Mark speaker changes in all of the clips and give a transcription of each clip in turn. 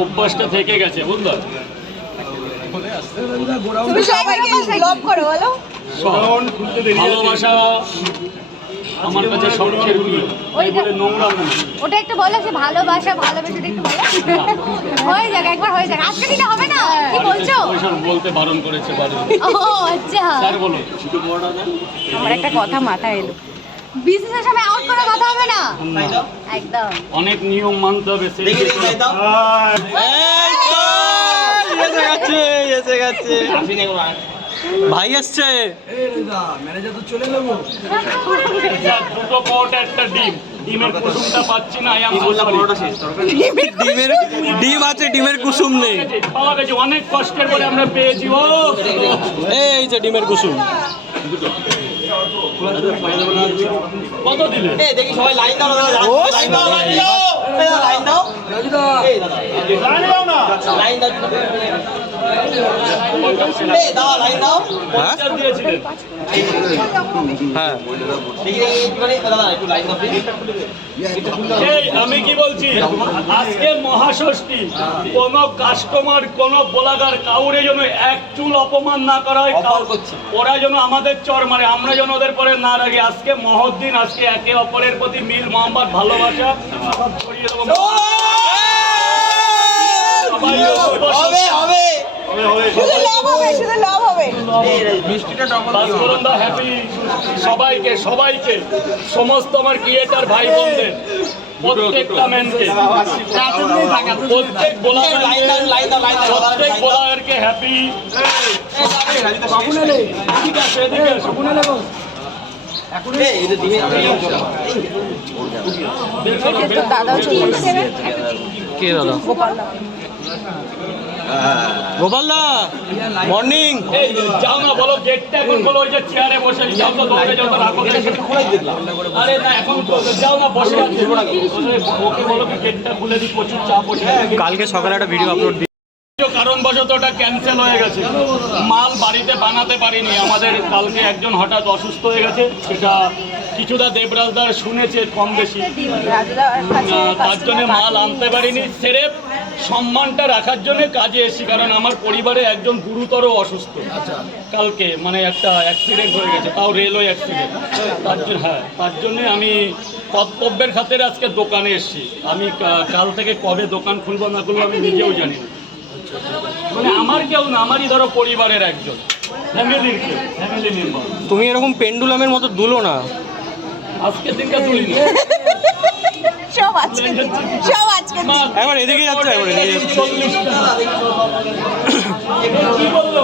Speaker 1: অভ্যাসটা থেকে গেছে বুঝলো?
Speaker 2: তুমি সবাইকে লভ করো বলো।
Speaker 1: ভালোবাসা আমার কাছে শখের কি তাই বলে নোংরা
Speaker 3: ওটা একটু বলো সে ভালোবাসা ভালোবেসেটা একটু বলো। হয়ে যাক একবার হয়ে যাক। আজকে দিনে হবে না? কি বলছো?
Speaker 1: বলতে বারণ করেছে বাড়ি
Speaker 3: ও আচ্ছা।
Speaker 1: স্যার বলো
Speaker 2: আমার একটা কথা মাথায় এলো।
Speaker 3: বিজনেসের সময় আউট করে কথা হবে না? একদম।
Speaker 1: অনেক নিয়ম মানতে হবে সেই
Speaker 4: এসে গেছে এসে গেছে। ভাই
Speaker 1: দুটো একটা ডিম। ডিমের কুসুমটা পাচ্ছি না আমি
Speaker 4: ডিমের ডিম আছে ডিমের কুসুম নেই।
Speaker 1: পাওয়া গেছে অনেক কষ্টের পরে আমরা পেয়েছি ও।
Speaker 4: এই যে ডিমের কুসুম।
Speaker 1: কত দিলে এ
Speaker 5: দেখি সবাই লাইন দাও লাইন লাইন দাও লাইন দাও। দাদা লাইন দাও। দাদা লাইন দাও লাইন দাও
Speaker 1: আমি কি বলছি আজকে মহাষষ্ঠী কোন কাস্টমার কোন বোলাগার কাউরে যেন এক চুল অপমান না করা হয় ওরা যেন আমাদের চর মানে আমরা যেন ওদের পরে না রাখি আজকে মহদ্দিন আজকে একে অপরের প্রতি মিল মোহাম্মদ ভালোবাসা ছড়িয়ে দেবো
Speaker 5: হবে হবে।
Speaker 2: শুধু লাভ হবে শুধু লাভ হবে।
Speaker 1: ভাস্করন্দা হ্যাপি সবাইকে সবাইকে সমস্ত আমার ক্রিয়েটার ভাই বোনদের প্রত্যেকটা ম্যানকে প্রত্যেক বোলার প্রত্যেক বোলারকে হ্যাপি
Speaker 4: গোপাল দা মর্নিং
Speaker 1: যাও না বলো গেটটা এখন বলো ওই যে চেয়ারে বসে যাও তো দৌড়ে যাও তো রাখো। আরে না এখন যাও না বসে ওকে বলো কি গেটটা খুলে দিই প্রচুর চাপ ওঠে
Speaker 4: কালকে সকালে একটা ভিডিও আপলোড দিই।
Speaker 1: কারণবশত ওটা ক্যান্সেল হয়ে গেছে। মাল বাড়িতে বানাতে পারিনি। আমাদের কালকে একজন হঠাৎ অসুস্থ হয়ে গেছে সেটা কিছুটা দেবরাজদার শুনেছে কম বেশি। তার জন্য মাল আনতে পারিনি। সেরেপ সম্মানটা রাখার জন্য কাজে এসেছি কারণ আমার পরিবারে একজন গুরুতর অসুস্থ। কালকে মানে একটা অ্যাক্সিডেন্ট হয়ে গেছে তাও রেলওয়ে অ্যাক্সিডেন্ট তার জন্য হ্যাঁ তার জন্য আমি কর্তব্যের খাতিরে আজকে দোকানে এসেছি। আমি কাল থেকে কবে দোকান খুলবো না খুলবো আমি নিজেও জানি না। মানে আমার কেউ না আমারই ধরো পরিবারের একজন ফ্যামিলির ফ্যামিলি মেম্বার
Speaker 4: তুমি এরকম পেন্ডুলামের মতো দুলো না।
Speaker 1: আজকের দিনটা তুলিনি
Speaker 2: সব আজকে সব আজকে
Speaker 4: একবার এদিকে যাচ্ছে একবার এদিকে যাচ্ছে।
Speaker 1: কি বলল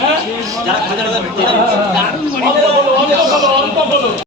Speaker 1: হ্যাঁ।